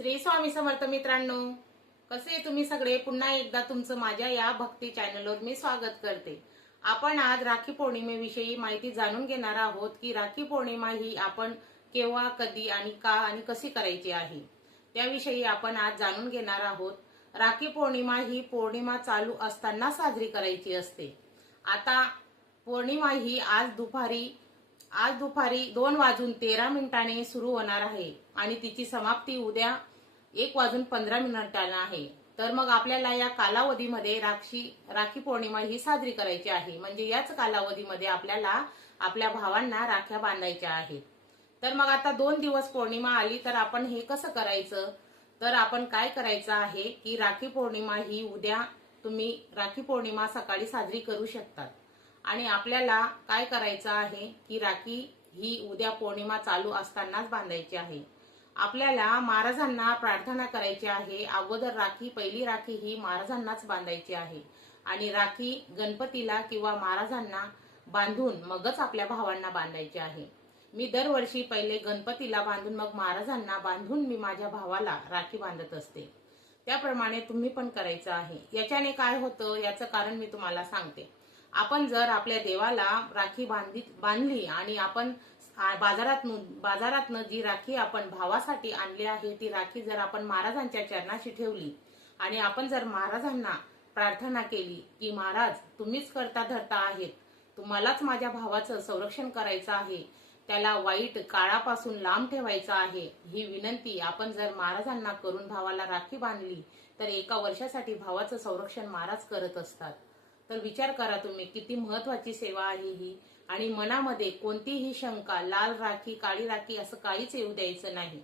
श्री स्वामी समर्थ मित्रांनो कसे तुम्ही सगळे? पुन्हा एकदा तुमचं माझ्या या भक्ती चॅनलवर मी स्वागत करते. आपण आज राखी पौर्णिमेविषयी माहिती जाणून घेणार आहोत की राखी पौर्णिमा ही आपण केव्हा कधी आणि का आणि कशी करायची आहे? त्याविषयी आपण आज जाणून घेणार आहोत. राखी पौर्णिमा ही पौर्णिमा चालू असताना साजरी करायची असते. आता पौर्णिमा ही आज दुपारी आज दुपारी दोन वाजून तेरा मिनिटांनी सुरू होणार आहे आणि तिची समाप्ती उद्या एक वाजून पंधरा मिनिटांना आहे. तर मग आपल्याला या कालावधीमध्ये राखी राखी पौर्णिमा ही साजरी करायची आहे. म्हणजे याच कालावधीमध्ये आपल्याला आपल्या भावांना राख्या बांधायच्या आहेत. तर मग आता दोन दिवस पौर्णिमा आली तर आपण हे कसं करायचं? तर आपण काय करायचं आहे की राखी पौर्णिमा ही उद्या तुम्ही राखी पौर्णिमा सकाळी साजरी करू शकतात. आणि आपल्याला काय करायचं आहे की राखी ही उद्या पौर्णिमा चालू असतानाच बांधायची आहे. आपल्याला महाराजांना प्रार्थना करायची आहे. अगोदर राखी पहिली राखी ही महाराजांनाच बांधायची आहे. आणि राखी गणपतीला किंवा महाराजांना बांधून मगच आपल्या भावांना बांधायची आहे. मी दरवर्षी पहिले गणपतीला बांधून मग महाराजांना बांधून मी माझ्या भावाला राखी बांधत असते. त्याप्रमाणे तुम्ही पण करायचं आहे. याच्याने काय होतं? याचं कारण मी तुम्हाला सांगते. आपण जर आपल्या देवाला राखी बांधली बांधली आणि आपण बाजारात बाजारातनं जी राखी आपण भावासाठी आणली आहे ती राखी जर आपण महाराजांच्या चरणाशी ठेवली आणि आपण जर महाराजांना प्रार्थना केली की महाराज तुम्हीच करता धरता आहेत तुम्हालाच माझ्या भावाचं संरक्षण करायचं आहे त्याला वाईट काळापासून लांब ठेवायचं आहे ही विनंती आपण जर महाराजांना करून भावाला राखी बांधली तर एका वर्षासाठी भावाचं संरक्षण महाराज करत असतात. तर विचार करा तुम्ही किती महत्वाची सेवा आहे ही. आणि मनामध्ये कोणतीही शंका लाल राखी काळी राखी असं काहीच येऊ द्यायचं नाही.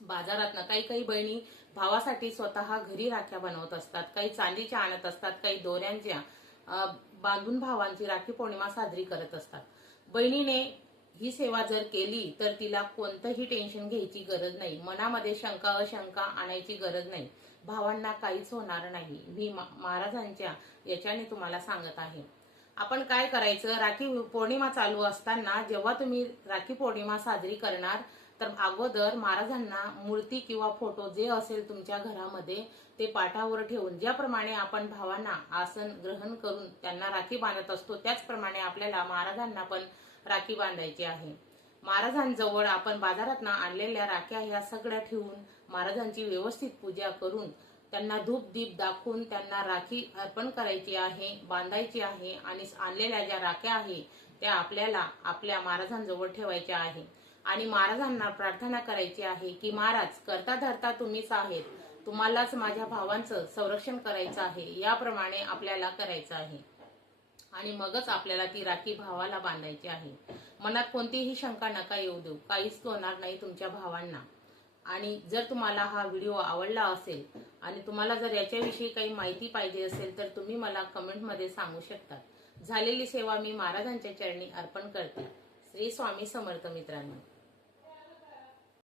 बाजारात काही काही बहिणी भावासाठी स्वतः घरी राख्या बनवत असतात काही चांदीच्या आणत असतात काही दोऱ्यांच्या बांधून भावांची राखी पौर्णिमा साजरी करत असतात. बहिणीने ही सेवा जर केली तर तिला कोणतंही टेन्शन घ्यायची गरज नाही. मनामध्ये शंका अशंका आणायची गरज नाही. भावांना काहीच होणार नाही. मी महाराजांच्या याच्याने तुम्हाला सांगत आहे. आपण काय करायचं? राखी पौर्णिमा चालू असताना जेव्हा तुम्ही राखी पौर्णिमा साजरी करणार तर अगोदर महाराजांना मूर्ती किंवा फोटो जे असेल तुमच्या घरामध्ये ते पाठावर ठेवून ज्याप्रमाणे आपण भावांना आसन ग्रहण करून त्यांना राखी बांधत असतो त्याचप्रमाणे आपल्याला महाराजांना पण राखी बांधायची आहे. महाराजांजवळ आपण बाजारात आणलेल्या राख्या ह्या सगळ्या ठेवून महाराजांची व्यवस्थित पूजा करून त्यांना धूप दीप दाखवून त्यांना राखी अर्पण करायची आहे बांधायची आहे आणि आणलेल्या ज्या राख्या आहे त्या आपल्याला आपल्या महाराजांजवळ ठेवायच्या आहे. आणि महाराजांना प्रार्थना करायची आहे की महाराज करता धरता तुम्हीच आहेत. तुम्हालाच माझ्या भावांचं संरक्षण करायचं आहे. याप्रमाणे आपल्याला करायचं आहे. आणि मगच आपल्याला ती राखी भावाला बांधायची आहे. मनात कोणतीही शंका नका येऊ देऊ. काहीच होणार नाही तुमच्या भावांना. आणि जर तुम्हाला हा व्हिडिओ आवडला असेल आणि तुम्हाला जर याच्याविषयी काही माहिती पाहिजे असेल तर तुम्ही मला कमेंटमध्ये सांगू शकता. झालेली सेवा मी महाराजांच्या चरणी अर्पण करते. श्री स्वामी समर्थ मित्रांनो.